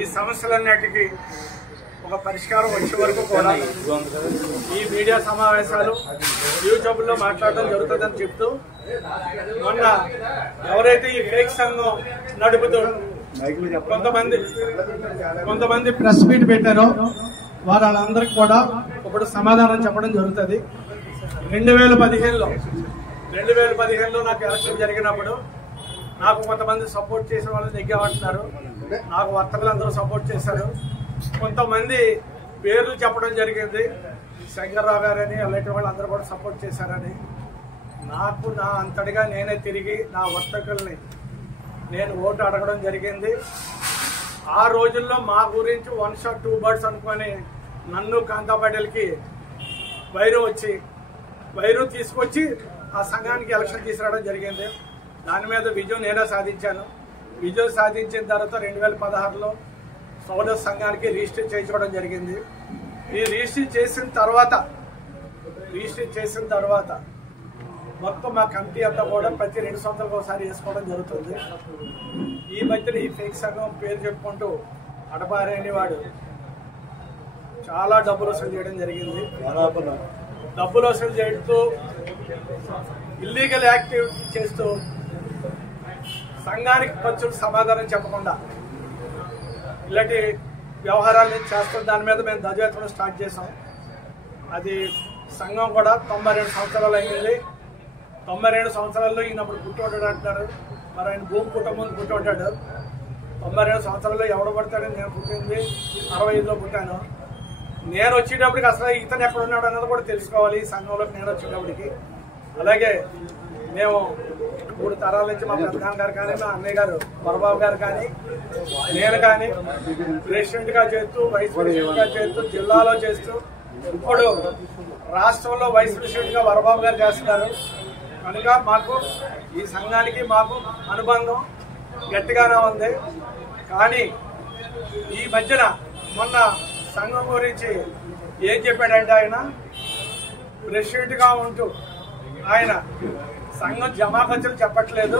ఈ సమస్యలన్నిటికీ ఒక పరిష్కారం వచ్చే వరకు కూడా ఈ మీడియా సమావేశాలు యూట్యూబ్లో మాట్లాడడం జరుగుతుందని చెప్తూ, మొన్న ఎవరైతే ఈ ఫేక్ సంఘం నడుపుతూ కొంతమంది ప్రెస్ మీట్ పెట్టారో వాళ్ళందరికీ కూడా ఇప్పుడు సమాధానం చెప్పడం జరుగుతుంది. 2015లో నాకు ఎలక్షన్ జరిగినప్పుడు నాకు కొంతమంది సపోర్ట్ చేసిన వాళ్ళు నెగ్గామంటున్నారు. నాకు వర్తకులందరూ సపోర్ట్ చేశారు. కొంతమంది పేర్లు చెప్పడం జరిగింది, శంకర్రావు గారని అలాంటి వాళ్ళు అందరూ కూడా సపోర్ట్ చేశారని. నాకు నా అంతటిగా నేనే తిరిగి నా వర్తకుల్ని నేను ఓటు అడగడం జరిగింది. ఆ రోజుల్లో మా గురించి 1 shot 2 birds అనుకొని నన్ను కాంతా పటేల్కి వైరు తీసుకొచ్చి ఆ సంఘానికి ఎలక్షన్ తీసుకురావడం జరిగింది. దాని మీద విజయం నేనే సాధించాను. విజయం సాధించిన తర్వాత 2016లో సోదర సంఘానికి రిజిస్టర్ చేయించుకోవడం జరిగింది. ఈ రిజిస్టర్ చేసిన తర్వాత మొత్తం మా కమిటీ అంతా కూడా ప్రతి 2 సంవత్సరాలకు ఒకసారి వేసుకోవడం జరుగుతుంది. ఈ మధ్యన ఈ ఫేక్ సంఘం పేరు చెప్పుకుంటూ అడపారే అనేవాడు చాలా డబ్బులు వసూలు చేయడం జరిగింది. డబ్బులు వసూలు చేస్తూ ఇల్లీగల్ యాక్టివిటీ చేస్తూ సంఘానికి ఖర్చులు సమాధానం చెప్పకుండా ఇలాంటి వ్యవహారాలు చేస్తున్న దాని మీద మేము ధ్వజమెత్తడం స్టార్ట్ చేసాం. అది సంఘం కూడా 92 సంవత్సరాలు అయింది. 92 సంవత్సరాల్లో ఈయన అప్పుడు పుట్టుంటాడు అంటున్నారు. మరి ఆయన భూమి కుటుంబం పుట్టుంటాడు. 92 సంవత్సరాల్లో ఎవడు పడతాడని నేను పుట్టింది 65లో పుట్టాను. నేను వచ్చేటప్పటికి అసలు ఇతను ఎక్కడ ఉన్నాడు అన్నది కూడా తెలుసుకోవాలి. ఈ సంఘంలోకి నేను వచ్చేటప్పటికి అలాగే మేము 3 తరాల నుంచి మా ప్రధాన గారు కానీ, మా అన్నయ్య గారు వరబాబు గారు కానీ, నేను కానీ ప్రెసిడెంట్గా చేస్తూ, వైస్ ప్రెసిడెంట్గా చేస్తూ, జిల్లాలో చేస్తూ, ఇప్పుడు రాష్ట్రంలో వైస్ ప్రెసిడెంట్గా వరబాబు గారు చేస్తున్నారు. కనుక మాకు ఈ సంఘానికి మాకు అనుబంధం గట్టిగానే ఉంది. కానీ ఈ మధ్యన మొన్న సంఘం గురించి ఏం చెప్పాడంటే, ఆయన ప్రెసిడెంట్గా ఉంటూ ఆయన సంఘం జమా ఖర్చులు చెప్పట్లేదు,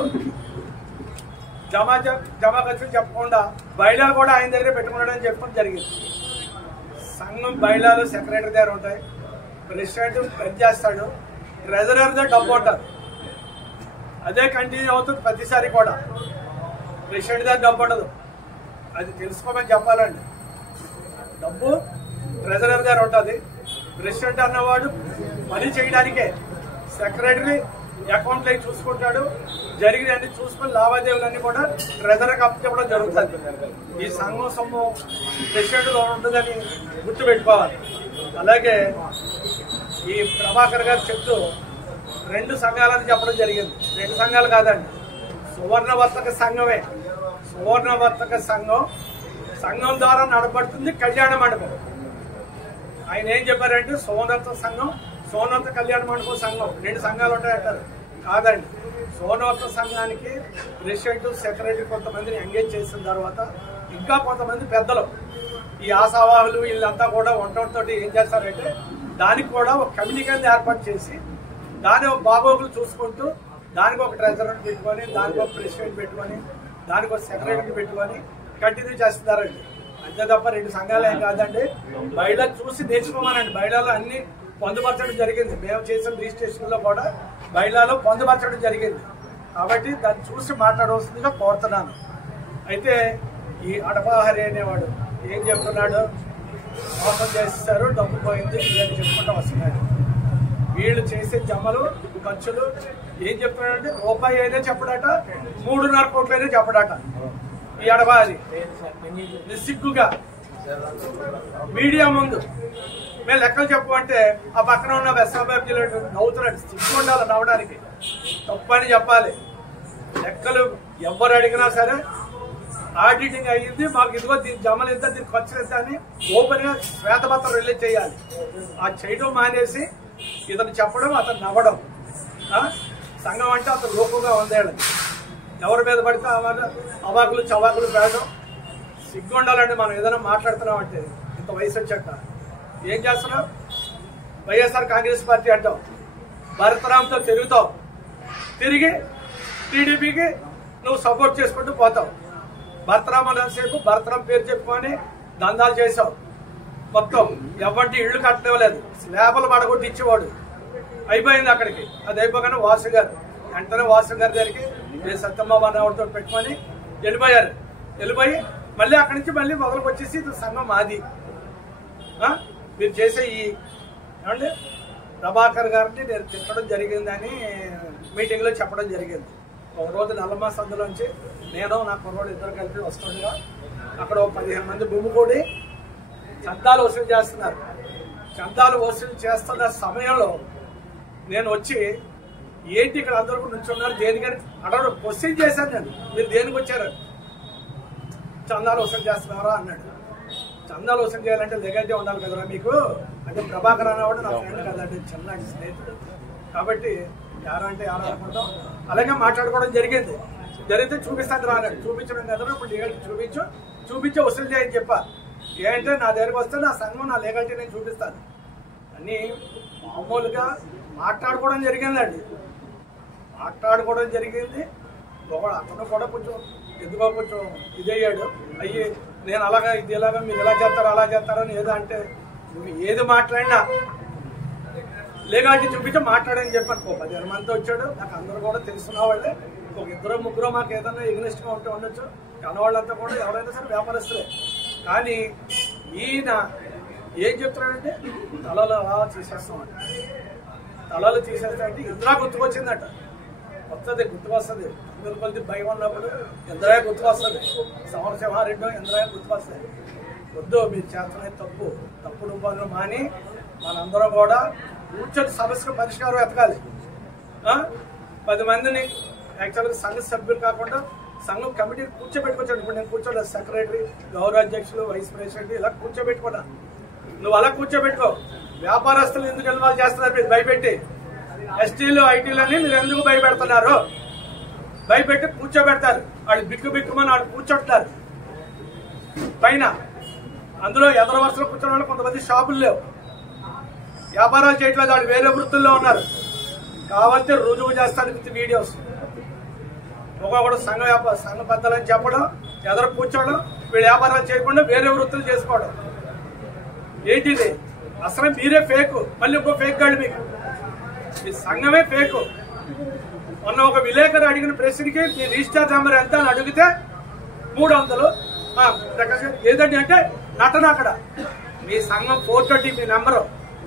జమా ఖర్చులు చెప్పకుండా బయలాలు కూడా ఆయన దగ్గర పెట్టుకున్నాడని చెప్పడం జరిగింది. సంఘం బయలాలు సెక్రటరీ దగ్గర ఉంటాయి, ప్రెసిడెంట్ పనిచేస్తాడు, ట్రెజరర్ దగ్గర డబ్బు ఉంటారు. అదే కంటిన్యూ అవుతుంది ప్రతిసారి కూడా. ప్రెసిడెంట్ దగ్గర డబ్బు ఉండదు, అది తెలుసుకోమని చెప్పాలండి. డబ్బు ట్రెజరర్ దగ్గర ఉంటుంది. ప్రెసిడెంట్ అన్నవాడు పని చేయడానికే, సెక్రటరీ అకౌంట్లు అవి చూసుకుంటాడు, జరిగినన్ని చూసుకుని లావాదేవీలన్నీ కూడా ట్రెజరర్కి అప్పచెప్పడం జరుగుతుంది. ఈ సంఘం సొమ్ము ప్రెసిడెంట్లో ఉంటుందని గుర్తుపెట్టుకోవాలి. అలాగే ఈ ప్రభాకర్ గారు చెప్తూ 2 సంఘాలని చెప్పడం జరిగింది. 2 సంఘాలు కాదండి, సువర్ణ వర్తక సంఘమే. సువర్ణ వర్తక సంఘం ద్వారా నడబడుతుంది కళ్యాణ మండపం. ఆయన ఏం చెప్పారంటే సోనవర్త సంఘం, సోనవర్త కళ్యాణ మండపం సంఘం 2 సంఘాలు ఉంటాయంటారు. కాదండి, సోనవర్త సంఘానికి ప్రెసిడెంట్, సెక్రటరీ కొంతమందిని ఎంగేజ్ చేసిన తర్వాత ఇంకా కొంతమంది పెద్దలు, ఈ ఆశావాహులు వీళ్ళంతా కూడా వంటతో ఏం చేస్తారంటే దానికి కూడా ఒక కమిటీ కింద ఏర్పాటు చేసి దాని ఒక బాగోగులు చూసుకుంటూ దానికి ఒక ట్రెజరర్ పెట్టుకొని, దానికి ఒక ప్రెసిడెంట్ పెట్టుకొని, దానికి ఒక సెక్రటరీ పెట్టుకొని కంటిన్యూ చేస్తున్నారండి. అంతే తప్ప 2 సంఘాలు ఏం కాదండి. బయట చూసి నేర్చుకోమనండి. బయటలో అన్ని పొందుపరచడం జరిగింది. మేము చేసిన రిజిస్ట్రేషన్లో కూడా బయటలో పొందుపరచడం జరిగింది. కాబట్టి దాన్ని చూసి మాట్లాడవలసిందిగా కోరుతున్నాను. అయితే ఈ అడపాహరి అనేవాడు ఏం చెప్తున్నాడు, మోసం చేస్తారు, డబ్బు పోయింది అని చెప్పుకుంటూ వస్తున్నాడు. వీళ్ళు చేసే జమలు ఖర్చులు ఏం చెప్తున్నాడంటే రూపాయి అయినా చెప్పడట, 3.5 కోట్లు అయినా చెప్పడట. ఈ అడపాహరి నిస్సిగ్గుగా మీడియా ముందు మేము లెక్కలు చెప్పమంటే ఆ పక్కన ఉన్న వెస్టాబాబ్ జిల్లా నవ్వుతున్నాడు. సిగ్గు ఉండాలి నవ్వడానికి, తప్పని చెప్పాలి. లెక్కలు ఎవరు అడిగినా సరే ఆడిటింగ్ అయ్యింది, మాకు ఇదిగో దీని జమలు ఎంత, దీని ఖర్చులు ఎంత అని ఓపెన్ గా శ్వేతపత్రం రిలీజ్ చేయాలి. ఆ చేయడం మానేసి ఇతను చెప్పడం, అతను నవ్వడం. సంఘం అంటే అతను లోకుగా ఉందేళ్ళది. ఎవరి మీద పడితే అవాకులు చవాకులు పేడడం. సిగ్గు ఉండాలండి. మనం ఏదైనా మాట్లాడుతున్నాం అంటే ఇంత వయసు వచ్చాక ఏం చేస్తున్నావు? వైఎస్ఆర్ కాంగ్రెస్ పార్టీ అంటావు, భరతరామ్తో తిరుగుతావు, తిరిగి టీడీపీకి నువ్వు సపోర్ట్ చేసుకుంటూ పోతావు. భర్తరామని సేపు భర్తరం పేరు చెప్పుకొని దందాలు చేసావు. మొత్తం ఎవరికి ఇళ్ళు కట్టలేదు, స్లాబులు పడగొట్టి ఇచ్చేవాడు. అయిపోయింది అక్కడికి. అది అయిపోగానే వాసు గారు వెంటనే వాసు గారి దగ్గరికి నేను సత్యమ్మ అనేవాడితో పెట్టుకొని వెళ్ళిపోయారు. వెళ్ళిపోయి మళ్ళీ అక్కడి నుంచి మళ్ళీ మొదలుకు వచ్చేసి ఇది సంఘం మాది, మీరు చేసే ఈ ఏమంటే ప్రభాకర్ గారిని నేను తిట్టడం జరిగిందని మీటింగ్లో చెప్పడం జరిగింది. ఒక రోజు నల్లమ్మ సందులోంచి నేను నా కుర్రోడు ఇద్దరు కలిపి వస్తుండగా అక్కడ 15 మంది భూమి కూడి చందాలు వసూలు చేస్తున్నారు. చందాలు వసూలు చేస్తున్న సమయంలో నేను వచ్చి ఏంటి ఇక్కడ అందరూ నుంచున్నారు దేనికని అడగడం క్వశ్చన్ చేశాను. నేను మీరు దేనికి వచ్చారు? చందాలు వసూలు చేస్తున్నారా అన్నాడు. చందాలు వసూలు చేయాలంటే లెగాలిటీ ఉండాలి కదరా మీకు అంటే ప్రభాకర్ అనేవాడు నా ఫ్రెండ్ కదండి, చిన్న స్నేహితుడు కాబట్టి యారా అంటే యారా అనుకుంటాం. అలాగే మాట్లాడుకోవడం జరిగింది. జరిగితే చూపిస్తాను రా అన్నాడు. చూపించడం కదా ఇప్పుడు లీగాలిటీ చూపించి వసూలు చేయని చెప్పా. ఏంటంటే నా దగ్గరకు వస్తే నా సంఘం నా లీగాలిటీ నేను చూపిస్తాను అని మామూలుగా మాట్లాడుకోవడం జరిగిందండి. మాట్లాడుకోవడం జరిగింది. అతను కూడా కొంచెం ఎందుకో కొంచెం ఇదయ్యాడు. అయ్యి నేను అలాగా ఇది ఎలాగా మీరు ఎలా చేస్తారో అలా చేస్తారని ఏదో అంటే నువ్వు ఏది మాట్లాడినా లీగాలిటీ చూపించి మాట్లాడని చెప్పాను. 15 మంది వచ్చాడు. నాకు అందరూ కూడా తెలుసున్న వాళ్ళే. ఒక 2-3 మాకు ఏదైనా ఎగ్నెస్ట్గా ఉంటే ఉండొచ్చు. కనవాళ్ళంతా కూడా ఎవరైనా సరే వ్యాపారస్తులే. కానీ ఈయన ఏం చెప్తున్నాడంటే తలలు అలా తీసేస్తామంట. తలలు తీసేస్తామంటే ఇంద్రా గుర్తుకొచ్చిందట. వస్తుంది గుర్తుకొస్తుంది. అందరి కొద్ది భయం ఉన్నప్పుడు ఇంద్రాయ గుర్తుకొస్తుంది. సమరసింహారెడ్డి ఇంద్రాయ గుర్తుకొస్తుంది. వద్దు మీరు చేస్తున్నది తప్పుడు పనులు మాని మనందరం కూడా కూర్చొని సమస్యకు పరిష్కారం ఎతకాలి. 10 మందిని యాక్చువల్గా సంఘ సభ్యులు కాకుండా సంఘం కమిటీ కూర్చోబెట్టుకొచ్చాడు. ఇప్పుడు నేను కూర్చోలేదు. సెక్రటరీ, గౌరవ అధ్యక్షులు, వైస్ ప్రెసిడెంట్ ఇలా కూర్చోబెట్టుకున్నా. నువ్వు అలా కూర్చోబెట్టుకో. వ్యాపారస్తులు ఎందుకు ఇన్వాల్వ్ చేస్తున్నారు మీరు భయపెట్టి? ఎస్టీలు ఐటీలని మీరు ఎందుకు భయపెడుతున్నారు? భయపెట్టి కూర్చోబెడతారు. వాళ్ళు బిక్కుమని వాళ్ళు కూర్చోబెడతారు పైన. అందులో ఎదర వరుసలో కూర్చోని వాళ్ళు కొంతమంది షాపులు లేవు, వ్యాపారాలు చేయట్లేదు, వాళ్ళు వేరే వృత్తుల్లో ఉన్నారు. కావాలంటే రుజువు చేస్తారు విత్ వీడియోస్. ఒక్కొక్కడు సంఘ పెద్దలని చెప్పడం, ఎదరు కూర్చోవడం, వీళ్ళు వ్యాపారాలు చేయకుండా వేరే వృత్తులు చేసుకోవడం. ఏంటిది? అసలు మీరే ఫేక్. మళ్ళీ ఇంకో ఫేక్ గాడు మీకు. మీ సంఘమే ఫేక్. మొన్న ఒక విలేకరు అడిగిన ప్రశ్నకి మీ రిజిస్టర్ నెంబర్ ఎంత అని అడిగితే 300. ఏదండి అంటే నటన. అక్కడ మీ సంఘం 420 మీ నెంబరు.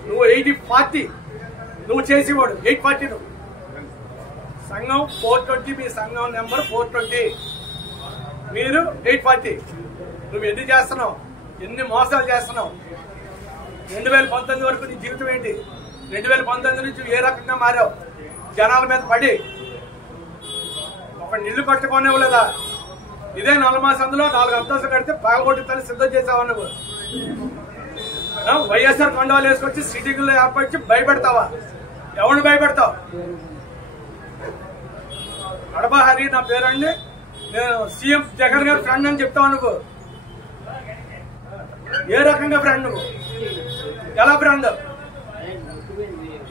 నువ్వు 80-40 నువ్వు చేసేవాడు. 840 నువ్వు. సంఘం 420 మీ సంఘం నెంబర్ 420, మీరు 840. నువ్వు ఎన్ని చేస్తున్నావు? ఎన్ని మోసాలు చేస్తున్నావు? 2019 వరకు నీ జీవితం ఏంటి? 2019 నుంచి ఏ రకంగా మారావు? జనాల మీద పడి ఒక నిల్లు కట్టుకోనివ్వలేదా? ఇదే నల్లమ్మ సందులో 4 అంతస్తులు కడితే పాల్గొట్టితని సిద్ధం చేసావా నువ్వు? వైఎస్ఆర్ కండవాలు వేసుకొచ్చి సిటీలో ఏర్పరిచి భయపెడతావా? ఎవరిని భయపెడతావు? కడప హరి నా పేరండి, నేను సీఎం జగన్ గారి ఫ్రెండ్ అని చెప్తావు నువ్వు. ఏ రకంగా ఫ్రెండ్ నువ్వు? ఎలా ఫ్రెండ్?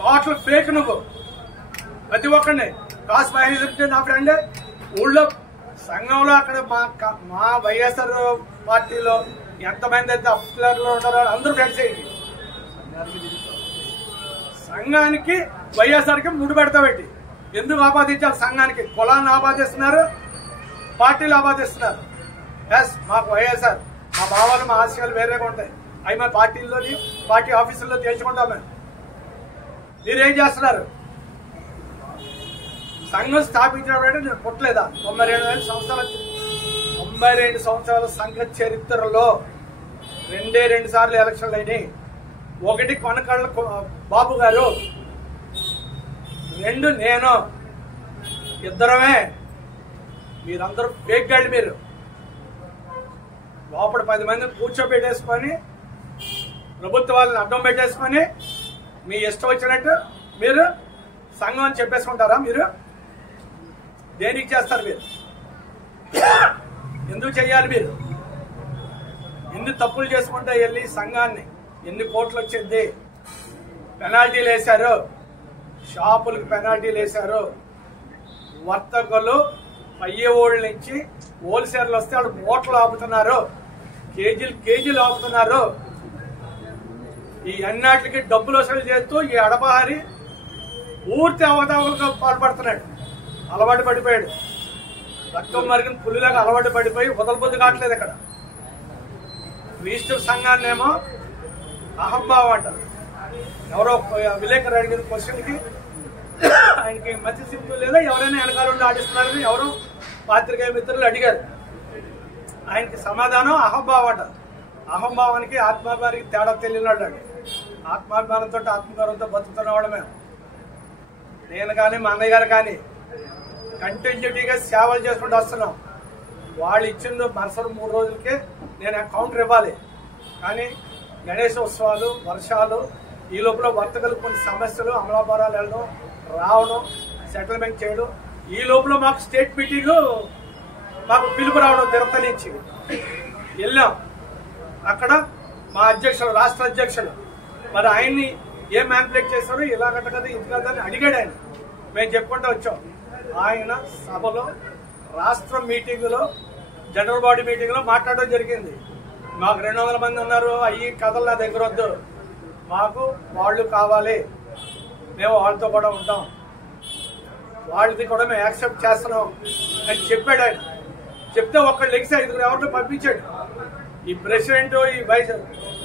టోటల్ ఫేక్ నువ్వు. ప్రతి ఒక్కడిని కాస్ మహేశ్వరి నా ఫ్రెండే. ఊళ్ళో సంఘంలో అక్కడ మా వైఎస్ఆర్ పార్టీలో ఎంతమంది అయితే అఫ్లర్లు ఉంటారో అందరూ ఫ్రెండ్స్ అయ్యింది. సంఘానికి వైఎస్ఆర్కి ముడి పెడతాబెట్టి ఎందుకు ఆపాదించాలి? సంఘానికి కులాన్ని ఆపాదిస్తున్నారు, పార్టీలు ఆపాదిస్తున్నారు. ఎస్ మాకు వైఎస్ఆర్, మా భావాలు మా ఆశయాలు వేరేగా ఉంటాయి. అవి మా పార్టీల్లోని పార్టీ ఆఫీసుల్లో తేల్చుకుంటాం మేము. మీరేం చేస్తున్నారు? సంఘం స్థాపించినప్పుడంటే నేను పుట్టలేదా? 92 సంవత్సరాల సంఘ చరిత్రలో 2 సార్లు ఎలక్షన్లు అయినాయి. ఒకటి కొనకళ్ళ బాబు గారు, 2 నేను, ఇద్దరమే. మీరందరూ ఫేక్ గాళ్ళు. మీరు లోపల 10 మందిని కూర్చోబెట్టేసుకొని ప్రభుత్వాలను అడ్డం పెట్టేసుకొని మీ ఇష్టం వచ్చినట్టు మీరు సంఘం అని చెప్పేసుకుంటారా? మీరు దేనికి చేస్తారు? మీరు ఎందుకు చెయ్యాలి? మీరు ఎన్ని తప్పులు చేసుకుంటే వెళ్ళి సంఘాన్ని ఎన్ని కోట్లు వచ్చింది? పెనాల్టీలు వేశారు, షాపులకు పెనాల్టీలు వేశారు, వర్తకులు పయ్యేవాళ్ళ నుంచి హోల్సేలర్లు వస్తే వాళ్ళు మూటలు ఆపుతున్నారు, కేజీలు ఆపుతున్నారు. ఈ అన్నిటికి డబ్బులు వసూలు చేస్తూ ఈ అడపహారి పూర్తి అవతావలకు పాల్పడుతున్నాడు. అలవాటు పడిపోయాడు. రక్తం మరిగిన పులిలాగా అలవాటు పడిపోయి వదలబుద్ధి కావట్లేదు. ఇక్కడ రిజిస్టర్ సంఘాన్ని ఏమో అహంభావం అంటారు. ఎవరో విలేకరు అడిగిన క్వశ్చన్కి ఆయనకి మధ్య సింపుల్ లేదా ఎవరైనా వెనకాల ఉండి ఆడిస్తున్నారని ఎవరో పాత్రికేయ మిత్రులు అడిగారు. ఆయనకి సమాధానం అహంభావం అంటారు. అహంభావానికి ఆత్మాభిమానికి తేడా తెలియనాడు. ఆత్మాభిమానంతో ఆత్మగౌరవంతో బతుకుతున్న వాళ్ళు మేము. నేను కానీ మా అన్నయ్య గారు కానీ కంటిన్యూటీగా సేవలు చేసుకుంటూ వస్తున్నాం. వాళ్ళు ఇచ్చింది మరుసటి 3 రోజులకే నేను కౌంటర్ ఇవ్వాలి. కానీ గణేశ ఉత్సవాలు, వర్షాలు, ఈ లోపల వర్తకులు కొన్ని సమస్యలు, అమలాపురాలు వెళ్ళడం, రావడం, సెటిల్మెంట్ చేయడం, ఈ లోపల మాకు స్టేట్ మీటింగ్ మాకు పిలుపు రావడం తిరుపతి నుంచి వెళ్ళాం. అక్కడ మా అధ్యక్షులు, రాష్ట్ర అధ్యక్షులు మరి ఆయన్ని ఏం మ్యానిపులేట్ చేశారో ఇలాగంట కదా ఇది కదా అని అడిగాడు. ఆయన మేము చెప్పుకుంటూ వచ్చాం. ఆయన సభలో రాష్ట్ర మీటింగులో జనరల్ బాడీ మీటింగ్లో మాట్లాడడం జరిగింది. మాకు 200 మంది ఉన్నారు, అయ్యి కథలు నా దగ్గర వద్దు, మాకు వాళ్ళు కావాలి, మేము వాళ్ళతో కూడా ఉంటాం, వాళ్ళది కూడా మేము యాక్సెప్ట్ చేస్తున్నాం అని చెప్పాడు. ఆయన చెప్తే ఒక్కళ్ళు లెగిసి 5 ఎవరిని పంపించాడు. ఈ ప్రెసిడెంట్,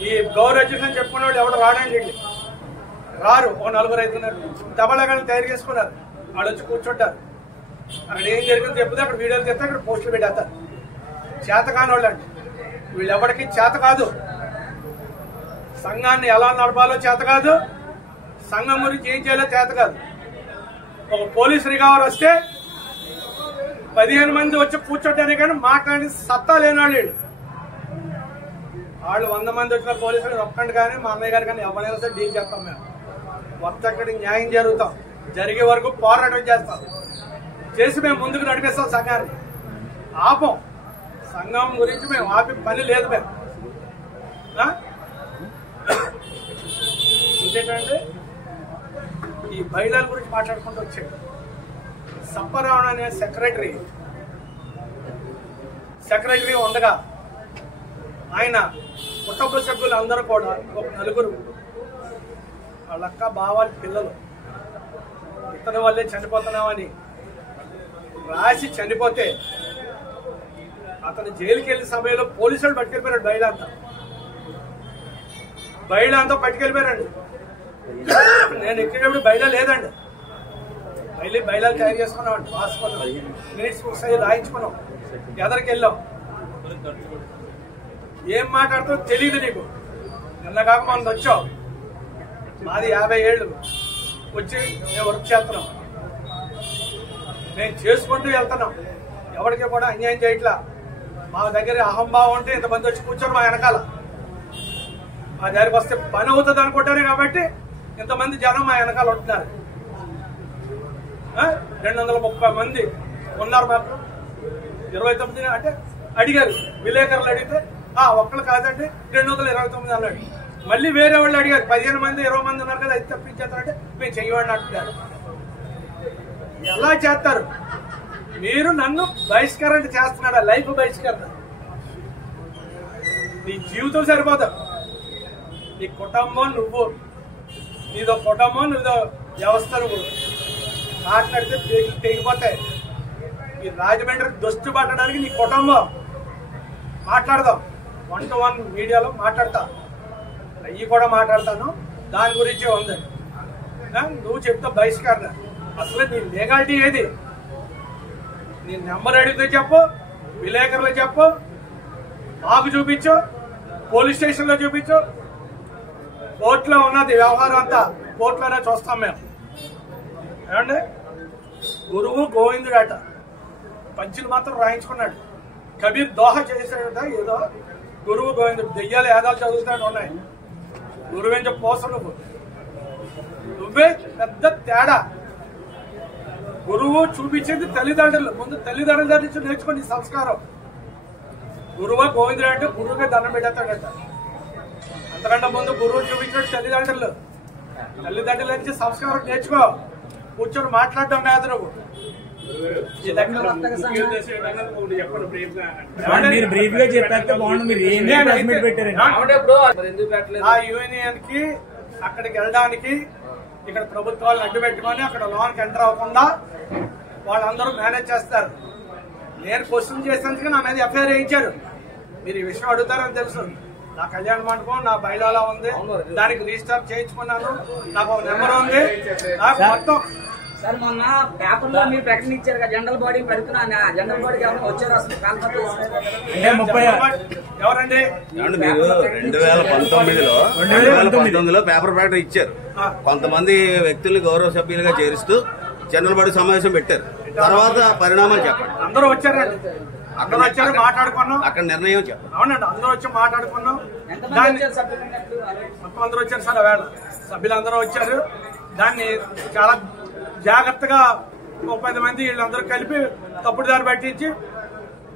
ఈ గౌరవ అధ్యక్షులు చెప్పుకునే వాళ్ళు ఎవరు రావడానికి రారు. ఒక 4-5 దబలగాళ్ళని తయారు చేసుకున్నారు. వాళ్ళు వచ్చి కూర్చుంటారు. అక్కడ ఏం జరిగిందో చెప్తే అక్కడ వీడియోలు చెప్తే అక్కడ పోస్టులు పెట్టేస్తారు. చేత కాని వాళ్ళు అండి. వీళ్ళు ఎవరికి చేత కాదు. సంఘాన్ని ఎలా నడపాలో చేత కాదు, సంఘం గురించి ఏం చేయాలో చేత కాదు. ఒక పోలీసు రికవర్ వస్తే 15 మంది వచ్చి కూర్చోటానికి కానీ మాట్లాడి సత్తా లేనివాళ్ళు వాళ్ళు 100 మంది వచ్చిన పోలీసులు ఒక్కండి కానీ మా అన్నయ్య గారు కానీ ఎవరైనా సరే డీల్ చేస్తాం. మేము వర్తకుడికి న్యాయం జరుగుతాం, జరిగే వరకు పోరాటం చేస్తాం, చేసి మేము ముందుకు నడిపిస్తాం. సంఘాన్ని ఆపం. సంఘం గురించి మేము ఆపి పని లేదు. మేము ఇంకేంటంటే ఈ బయలాల గురించి మాట్లాడుకుంటూ వచ్చాడు. సప్పరావణ అనే సెక్రటరీ ఉండగా ఆయన కుటుంబ సభ్యులు అందరూ కూడా ఒక 4 వాళ్ళక్క బావాళ్ళ పిల్లలు ఇతని వల్లే చనిపోతున్నామని రాసి చనిపోతే అతను జైలుకి వెళ్ళిన సమయంలో పోలీసులు పట్టుకెళ్ళిపోయాడు. బయలంతా పట్టుకెళ్ళిపోయారండి. నేను ఎక్కేటప్పుడు బయట లేదండి. బయలాలు తయారు చేసుకున్నామండి, రాసుకున్నాం, మినిట్స్ ఒకసారి రాయించుకున్నాం, ఎదరికి వెళ్ళాం. ఏం మాట్లాడుతూ తెలియదు నీకు. నిన్న కాక మనం వచ్చావు. మాది 50 ఏళ్ళు వచ్చి మేము వర్క్ చేస్తున్నాం. మేము చేసుకుంటూ వెళ్తున్నాం. ఎవరికి కూడా అన్యాయం చేయట్లా. మా దగ్గర అహంభావం అంటే ఇంతమంది వచ్చి కూర్చొని మా వెనకాల మా దగ్గరికి వస్తే పని అవుతుంది అనుకుంటారు కాబట్టి ఇంతమంది జనం మా వెనకాల ఉంటున్నారు. 230 మంది ఉన్నారు. మాకు 29 అంటే అడిగారు. విలేకరులు అడిగితే ఒక్కళ్ళు కాదండి 229 అన్నాడు. మళ్ళీ వేరే వాళ్ళు అడిగారు 15 మంది 20 మంది ఉన్నారు కదా, అది తప్పించేస్తారంటే మేము చెయ్యవాడిని అంటున్నారు. ఎలా చేస్తారు? మీరు నన్ను బహిష్కరణ చేస్తున్నాడా? లైఫ్ బహిష్కరణ. నీ జీవితం సరిపోదు. నీ కుటుంబం నువ్వు, నీదో కుటుంబం, నీదో వ్యవస్థ. నువ్వు మాట్లాడితే తెగిపోతాయి. ఈ రాజమండ్రి దొస్తు పట్టడానికి నీ కుటుంబం మాట్లాడదాం. 1-to-1 మీడియాలో మాట్లాడతా, అయ్యి కూడా మాట్లాడతాను. దాని గురించే ఉంది. నువ్వు చెప్తావు బహిష్కరణ. అసలు నీ లీగాలిటీ ఏది? నీ నెంబర్ అడిగితే చెప్పు, విలేకరులు చెప్పు, మాకు చూపించు, పోలీస్ స్టేషన్లో చూపించు. కోర్టులో ఉన్నది వ్యవహారం అంతా కోర్టులోనే చూస్తాం మేము. ఏమండి, గురువు గోవిందుడట పంచులు మాత్రం రాయించుకున్నాడు. కబీర్ దోహ చేశాడట. ఏదో గురువు గోవిందుడు దెయ్యాలు ఏదాలు చదువుతాడు ఉన్నాయి. గురువేం పోస నువ్వే పెద్ద తేడా. గురువు చూపించేది తల్లిదండ్రులు. ముందు తల్లిదండ్రుల దగ్గర నుంచి నేర్చుకోండి సంస్కారం. గురువు గోవిందుడు అంటే గురువుగా దండం పెట్టేస్తాడట. అంతకంటే ముందు గురువు చూపించాడు తల్లిదండ్రుల నుంచి సంస్కారం నేర్చుకో. కూర్చొని మాట్లాడడం కాదు నువ్వు. మీరు బ్రీఫ్ గా చెప్పాక బాగుంది. మీరు ఆ యూనియన్ కి అక్కడికి వెళ్ళడానికి ఇక్కడ ప్రభుత్వాలు అడ్డు పెట్టుకొని అక్కడ లోన్కి ఎంటర్ అవ్వకుండా వాళ్ళందరూ మేనేజ్ చేస్తారు. నేను క్వశ్చన్ చేసేందుకు నా మీద ఎఫ్ఐఆర్ వేయించారు. మీరు ఈ విషయం అడుగుతారని తెలుసు. నా కళ్యాణ మండపం నా బయలాలో ఉంది, దానికి రిజిస్టర్ చేయించుకున్నాను, నాకు ఒక నెంబర్ ఉంది. నాకు మొత్తం సార్ మొన్న పేపర్ లో మీరు ప్రకటన ఇచ్చారు కదా జనరల్ బాడీ పెడుతున్నా, జనరల్ బాడీకి ఎవరైనా వచ్చారు అసలు ఎవరండి? మీరు 2019లో పేపర్ ప్రకటన ఇచ్చారు. కొంతమంది వ్యక్తుల్ని గౌరవ సభ్యులుగా చేరుస్తూ జనరల్ బాడీ సమావేశం పెట్టారు. తర్వాత పరిణామాలు చెప్పండి. అందరూ వచ్చారండి, అందరూ వచ్చారు, మాట్లాడుకున్నాం. అక్కడ నిర్ణయం చెప్పండి. అవునండి, అందరూ వచ్చి మాట్లాడుకున్నాం. మొత్తం అందరూ వచ్చారు సార్. వేళ సభ్యులందరూ వచ్చారు. దాన్ని చాలా జాగ్రత్తగా 30 మంది వీళ్ళందరూ కలిపి తప్పుడు దారి పట్టించి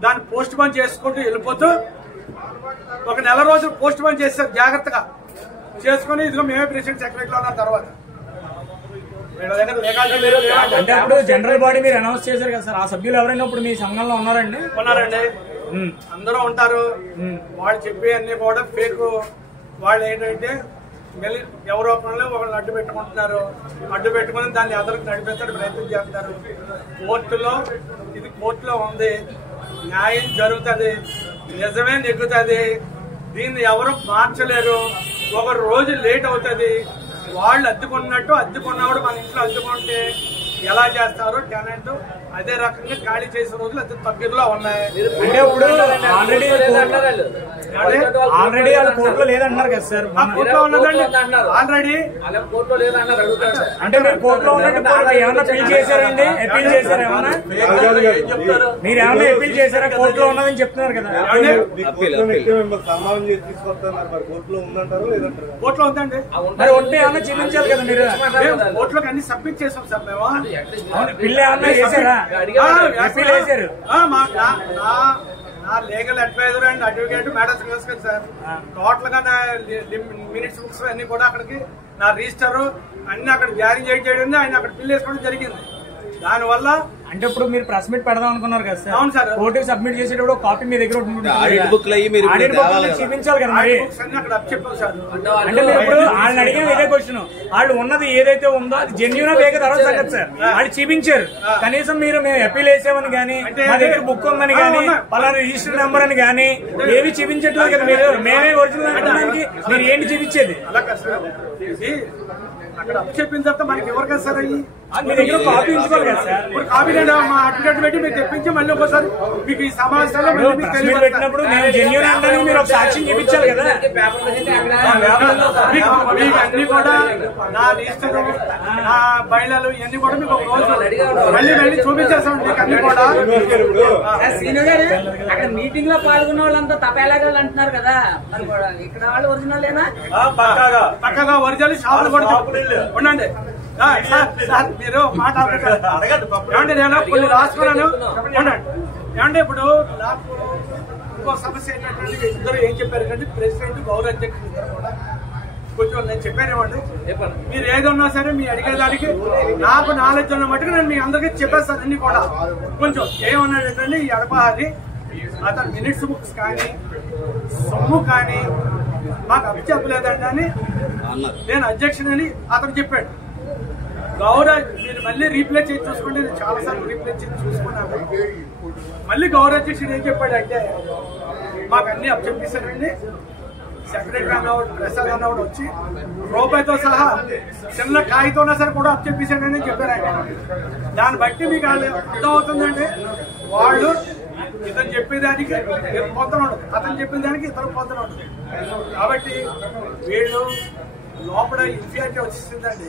దాన్ని పోస్ట్ పోన్ చేసుకుంటూ వెళ్ళిపోతూ ఒక నెల రోజులు పోస్ట్ పోన్ చేశారు. జాగ్రత్తగా చేసుకుని ఇదిగో మేమే ప్రెసిడెంట్ సెక్రటరీలో ఉన్న తర్వాత అంటే అప్పుడు జనరల్ బాడీ మీరు అనౌన్స్ చేశారు కదా సార్, ఆ సభ్యులు ఎవరైనా ఇప్పుడు మీ సంఘంలో ఉన్నారండి? ఉన్నారండి, అందరూ ఉంటారు. వాళ్ళు చెప్పి అన్ని కూడా ఫేక్. వాళ్ళు ఏంటంటే మళ్ళీ ఎవరో ఒకళ్ళు ఒకళ్ళు అడ్డు పెట్టుకుంటున్నారు. అడ్డు పెట్టుకుని దాన్ని అందరికి నడిపించడానికి ప్రయత్నం చేస్తారు. ఇది కోర్టులో ఉంది, న్యాయం జరుగుతుంది, నిజమే నెగ్గుతుంది. దీన్ని ఎవరు మార్చలేరు. ఒక రోజు లేట్ అవుతుంది. వాళ్ళు అద్దుకున్నట్టు అద్దుకున్నవాడు మన ఇంట్లో అద్దుకుంటే ఎలా చేస్తారో టెనెంట్ అదే రకంగా ఖాళీ చేసే రోజులు అతి దగ్గరలో ఉన్నాయి. అంటే ఇప్పుడు ఆల్రెడీ వాళ్ళ కోర్టులో లేదంటున్నారు కదా సార్? కోర్టులో ఉన్నదండి ఆల్రెడీ. అంటే మీరు కోర్టులో ఉన్నట్టు ఏమన్నా అప్పీల్ చేశారండి? అప్పీల్ చేశారా? ఏమన్నా మీరు ఏమన్నా అప్పీల్ చేశారా? కోర్టులో ఉన్నదని చెప్తున్నారు కదా. కోర్టులో ఉందండి. మరి ఉంటే ఏమన్నా చూపించాలి కదా మీరు. కోర్టులోకి అన్ని సబ్మిట్ చేసాం సార్ మేము. బిల్లు ఏమన్నా చేశారా? అప్పీల్ చేశారు. నా legal advisor and advocate madam Srinivas sir. Total గా నా మినిట్స్ బుక్స్ అన్ని కూడా అక్కడికి నా రిజిస్టర్ అన్ని అక్కడ జారీ చేయడం, ఆయన అక్కడ బిల్ వేసుకోవడం జరిగింది. దానివల్ల అంటే ఇప్పుడు మీరు ప్రెస్ మీట్ పెడదాం అనుకున్నారు కదా సార్? అవును సార్. కోర్టుకి సబ్మిట్ చేసేటప్పుడు కాపీ మీ దగ్గర చూపించాలి కదా మరి. అంటే మీరు ఇప్పుడు వాళ్ళని అడిగిన ఇదే క్వశ్చన్, వాళ్ళు ఉన్నది ఏదైతే ఉందో అది జెన్యూన్ వేగ తర్వాత సంగతి సార్. వాళ్ళు చూపించారు. కనీసం మీరు మేము అప్పీల్ వేసామని కానీ, మా దగ్గర బుక్ ఉందని కానీ, పలానా రిజిస్టర్ నెంబర్ అని కానీ ఏవి చూపించట్లేదు కదా మీరు. మేమే ఒరిజినల్ అనడానికి మీరు ఏంటి చూపించేది? అక్కడ అప్పు చెప్పిన తర్వాత మనకి ఎవరు కదా సార్ అయ్యి మీ దగ్గర కాపీ ఉంచుకోవాలి కదా సార్. ఇప్పుడు కాపీ మా అడ్వకేట్ పెట్టి మీకు తెప్పించి మళ్ళీ ఒకసారి మీకు ఈ సమావేశాల్లో పెట్టినప్పుడు మేము జెన్యూన్ అంటే మీరు ఒక సాక్ష్యం చూపించాలి కదా. మీకు అన్ని కూడా నా రిజిస్టర్, నా బయలాలు ఇవన్నీ కూడా మీకు ఒక రోజు మళ్ళీ చూపించేస్తాం మీకు అన్ని కూడా. సీనియర్ గారు అక్కడ మీటింగ్ లో పాల్గొన్న వాళ్ళంతా తపేలాగాలు అంటున్నారు కదా, మరి ఇక్కడ వాళ్ళు ఒరిజినలేనా? పక్కగా ఒరిజినల్ షాపులు కూడా ఉండండి. మీరు మాట్లాడండి. నేను కొన్ని రాసుకున్నాను. ఏమంటే ఇప్పుడు నాకు ఇంకో సమస్య ఏంటంటే ఇద్దరు ఏం చెప్పారు అంటే ప్రెసిడెంట్ గౌరవ అధ్యక్షులు ఇద్దరు కూడా కొంచెం నేను చెప్పానేమండి, మీరు ఏదన్నా సరే మీ అడిగేదానికి నాకు నాలెడ్జ్ ఉన్న మట్టుకు నేను మీ అందరికీ చెప్పేస్తాను. అన్ని కూడా కొంచెం ఏమన్నాడంటే ఈ అడపహారి అతను మినిట్స్ బుక్స్ కానీ సొమ్ము కానీ మాకు అప్పు చెప్పలేదండి అని నేను అధ్యక్షుడని అతను చెప్పాడు. గౌరవ మీరు మళ్ళీ రీప్లే చేసి చూసుకోండి. నేను చాలాసార్లు రీప్లే చేసి చూసుకున్నాను. మళ్ళీ గౌరవ అధ్యక్షుడు ఏం చెప్పాడంటే మాకు అన్ని అప్పు చెప్పేశారండి. సెక్రటరీ అన్నవాడు ప్రసాద్ అన్నవాడు వచ్చి రూపాయితో సహా చిన్న కాగితం సరే కూడా అప్పు చెప్పేశాడని చెప్పారు ఆయన. దాన్ని బట్టి మీకు అర్థమవుతుందండి, వాళ్ళు ఇతను చెప్పేదానికి పొందన ఉండదు, అతను చెప్పిన దానికి ఇతను పొందన ఉండదు. కాబట్టి వీళ్ళు లోపల ఇన్ఫియారిటీ వచ్చేసిందండి.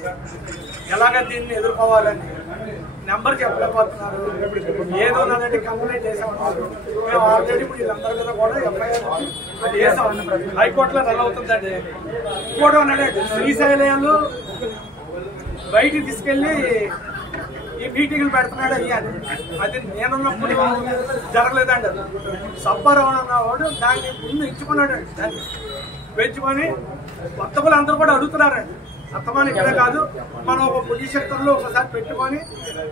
ఎలాగ దీన్ని ఎదుర్కోవాలని నెంబర్ చెప్పలేకపోతున్నారు. ఏదో ఉన్నదంటే కంప్లైంట్ చేసామన్నారు. మేము ఆల్రెడీ ఇప్పుడు వీళ్ళందరి మీద కూడా ఎఫ్ఐఆర్ చేసాం. హైకోర్టులో రన్ అవుతుందండి. ఇంకోటి ఉన్నాడండి, శ్రీశైలంలో బయటికి తీసుకెళ్లి ఈ మీటింగ్లు పెడుతున్నాడు అయ్యాను. అది నేనున్నప్పుడు జరగలేదండి. అది సబ్బారావు అన్నవాడు దాన్ని ముందు ఇచ్చుకున్నాడండి. దాన్ని పెంచుకొని వర్తకులు అందరూ కూడా అడుగుతున్నారండి. అర్థమాని ఇక్కడే కాదు, మనం ఒక పొడి సెక్టర్లో ఒకసారి పెట్టుకొని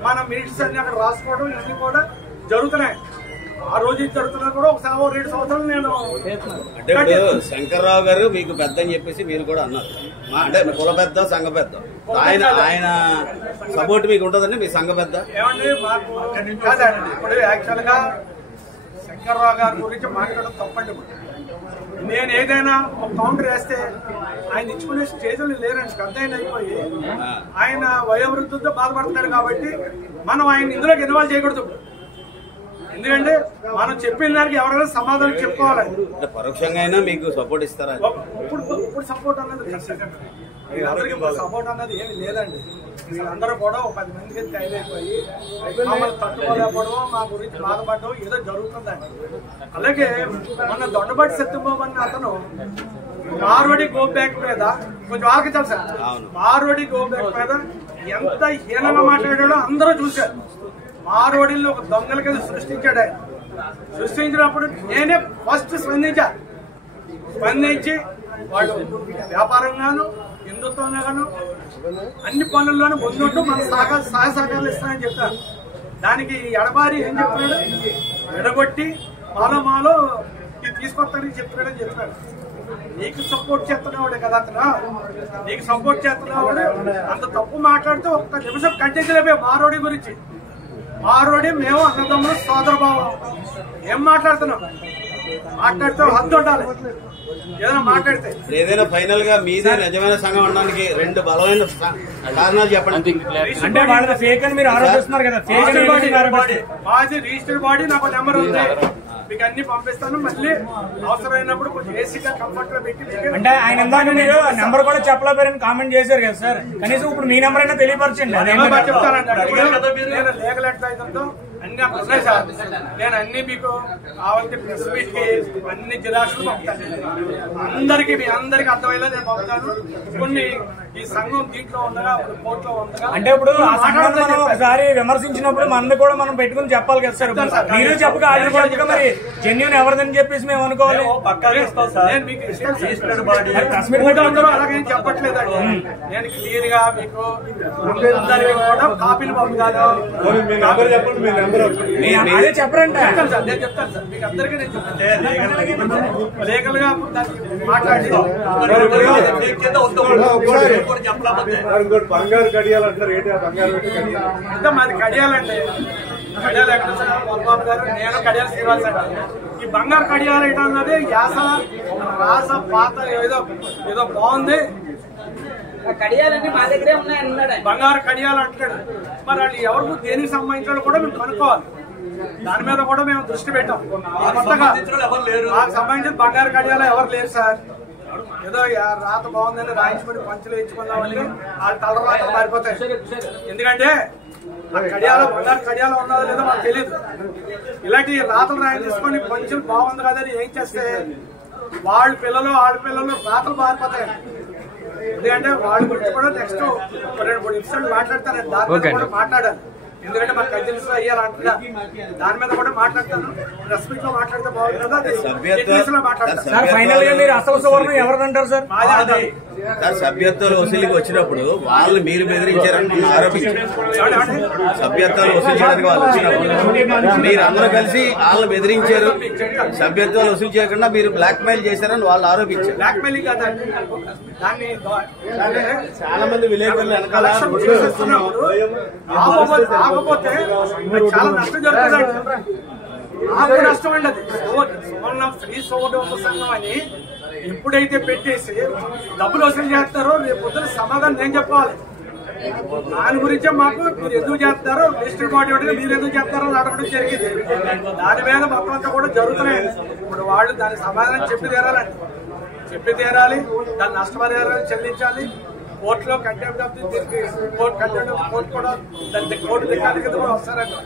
మన మినిట్స్ అన్ని అక్కడ రాసుకోవడం ఇవన్నీ కూడా జరుగుతున్నాయి. ఆ రోజు జరుగుతున్నా కూడా ఒకసారి 2 సంవత్సరాలు నేను అంటే శంకర్రావు గారు మీకు పెద్ద అని చెప్పేసి మీరు కూడా అన్నారు. అంటే కుల పెద్ద సంఘ పెద్ద, ఆయన సపోర్ట్ మీకు ఉంటుందండి మీ సంఘ పెద్ద? ఏమండి మాకు కాదండి, ఇప్పుడు యాక్చువల్ గా శంకర్రావు గారి గురించి మాట్లాడడం తప్పండి. నేను ఏదైనా ఒక కౌంటర్ వేస్తే ఆయన ఇచ్చుకునే స్టేజ్లు లేరండి, పెద్ద ఆయన అయిపోయి ఆయన వయోవృద్ధులతో బాధపడుతున్నాడు కాబట్టి మనం ఆయన ఇందులోకి ఇన్వాల్వ్ చేయకూడదు. ఎందుకంటే మనం చెప్పిన దానికి ఎవరైనా సమాధానం చెప్పుకోవాలి. పరోక్షంగా అయినా మీకు సపోర్ట్ ఇస్తారా? ఇప్పుడు సపోర్ట్ అన్నది అందరికీ సపోర్ట్ అన్నది ఏమి లేదండి. అందరూ కూడా 10 మందికి తయారైపోయి మమ్మల్ని తట్టుకోలేకపోవడం, మా గురించి బాధపడడం ఏదో జరుగుతుందండి. అలాగే మన దొండపాటి సత్యబాబు అన్న అతను మార్వాడి గో బ్యాక్ మీద కొంచెం ఆలోచించాలి సార్. మార్వాడి గో బ్యాక్ మీద ఎంత హీనంగా మాట్లాడాడో అందరూ చూశారు. మార్వాడిలో ఒక దొంగల కింద సృష్టించాడు ఆయన. సృష్టించినప్పుడు నేనే ఫస్ట్ స్పందించి వాళ్ళు వ్యాపారంగాను హిందుత్వంగాను అన్ని పనుల్లోనూ ముందుంటూ మన సహాయ సహకారాలు ఇస్తానని చెప్తారు. దానికి ఎడబారి ఏం చెప్తున్నాడు, ఎడగొట్టి మాలో ఇది తీసుకొస్తానని చెప్తున్నాడని చెప్తున్నాడు. నీకు సపోర్ట్ చేస్తున్నావాడే కదా అతను, నీకు సపోర్ట్ చేస్తున్నావాడు అంత తప్పు మాట్లాడితే ఒక్క నిమిషం ఖండించలేకపోయా మార్వాడి గురించి. మార్వాడి మేము అన్నదమ్ములు సోదరభావం ఏం మాట్లాడుతున్నాం, మాట్లాడితే హద్దు ఉండాలి. ఏదైనా మాట్లాడితే ఏదైనా ఫైనల్ గా మీదే నిజమైన సంఘం అనడానికి 2 బలమైన కారణాలు చెప్పండి. అంటే వాళ్ళ ఫేక్ అని మీరు ఆరోపిస్తున్నారు కదా, మాది రిజిస్టర్డ్ బాడీ, నాకు నెంబర్ ఉంది, మీకు అన్ని పంపిస్తాను. మళ్ళీ అవసరమైనప్పుడు కొంచెం ఏసీగా కంఫర్ట్ గా పెట్టి. అంటే ఆయన ఇందాక మీరు నెంబర్ కూడా చెప్పలేదని కామెంట్ చేశారు కదా సార్, కనీసం ఇప్పుడు మీ నెంబర్ అయినా తెలియపరచండి. చెప్తానంటే నేను లీగల్ అడ్వైజర్తో అన్ని అక్కడ ఉన్నాయి సార్. నేను అన్ని మీకు కావాలంటే ప్రెస్ మీట్ కి అన్ని జిరాక్స్లు పంపుతాను. అందరికి మీ అందరికి అర్థమయ్యేలా నేను పంపుతాను. కొన్ని ఈ సంఘం దీంట్లో ఉండగా కోర్టులో ఉండగా అంటే ఇప్పుడు ఆ సంఘం మనం ఒకసారి విమర్శించినప్పుడు మన కూడా మనం పెట్టుకుని చెప్పాలి కదా సార్. మీరు చెప్పక ఆయన కూడా మరి జెన్యూన్ ఎవరిదని చెప్పేసి మేము అనుకోవాలి. అలాగేం చెప్పట్లేదండి. నేను క్లియర్ గా మీకు అందరికి కూడా కాపీలు పంపుతాను. అదే చెప్పరంట నేను చెప్తాను సార్, మీకు అందరికీ నేను చెప్తాను. లీగల్ గా మాట్లాడి బంగారు గడియాలు అంటారు, ఏంటి ఆ బంగారు అంటే మాది కడియాలండి. కడియాలు ఎక్కడ సార్ బాబు గారు, నేను కడియాలు శ్రీనివాస్ అండి. ఈ బంగారు కడియాలు ఏంటో అన్నది రాస పాత ఏదో బాగుంది, కడియాలన్నీ మా దగ్గరే ఉన్నాయన్నాడు. బంగారు కడియాలు అంటాడు. మరి వాళ్ళు ఎవరు దేనికి సంబంధించిన కూడా మేము కనుక్కోవాలి. దాని మీద కూడా మేము దృష్టి పెట్టాం. కొత్తగా మాకు సంబంధించిన బంగారు కడియాలు ఎవరు లేరు సార్. ఏదో రాత బాగుందని రాయించుకొని పంచులు ఇచ్చుకుందామంటే వాళ్ళ తల రాత మారిపోతాయి. ఎందుకంటే ఆ కడియాలో బంగారు కడియాలో ఉన్నదో లేదో మాకు తెలియదు. ఇలాంటి రాతలు రాయించుకొని పంచులు బాగుంది కదని ఏం చేస్తే వాళ్ళ పిల్లలు రాతలు మారిపోతాయి. ఎందుకంటే వాళ్ళ గురించి కూడా నెక్స్ట్ 2-3 ఎపిసోడ్ మాట్లాడతాను. దాని మీద కూడా మాట్లాడాలి. ఎందుకంటే మా కజిన్స్ అయ్యాలంటున్నా దాని మీద కూడా మాట్లాడతాను. ప్రెస్ మీట్ లో మాట్లాడితే బాగుంది కదా, మాట్లాడతాను. ఫైనల్ గా మీరు అసలు సువర్ణం ఎవరిదంటారు సార్? సభ్యత్వాలు వసూలికి వచ్చినప్పుడు వాళ్ళు మీరు బెదిరించారని ఆరోపించారు. సభ్యత్వాలు వసూలు చేయడానికి వాళ్ళు వచ్చినప్పుడు మీరు అందరూ కలిసి వాళ్ళని బెదిరించారు. సభ్యత్వాలు వసూలు చేయకుండా మీరు బ్లాక్ మెయిల్ చేశారని వాళ్ళు ఆరోపించారు. బ్లాక్ మెయిలింగ్ కాదండి, దాన్ని చాలా మంది విలేకరులు వెనకాల కాకపోతే చాలా నష్టం జరుగుతుందండి. నాకు నష్టం అండి. అది సువర్ణ శ్రీ సౌరభ సంఘం అని ఎప్పుడైతే పెట్టేసి డబ్బులు వసూలు చేస్తారో రేపు పొద్దున సమాధానం నేను చెప్పాలి. దాని గురించే మాకు మీరు ఎందుకు చేస్తారో రిజిస్టర్ బాడీ ఉంటే మీరు ఎందుకు చేస్తారో అడగడం జరిగింది. దాని మీద మొత్తం అంతా కూడా జరుగుతున్నాయి. ఇప్పుడు వాళ్ళు దానికి సమాధానం చెప్పి తీరాలి. దాన్ని నష్టపరిహారం చెల్లించాలి. కోర్టులో కంటెంప్ట్ ఆఫ్ కోర్టు కూడా దాని కోర్టు రికార్డు కింద కూడా వస్తారండి.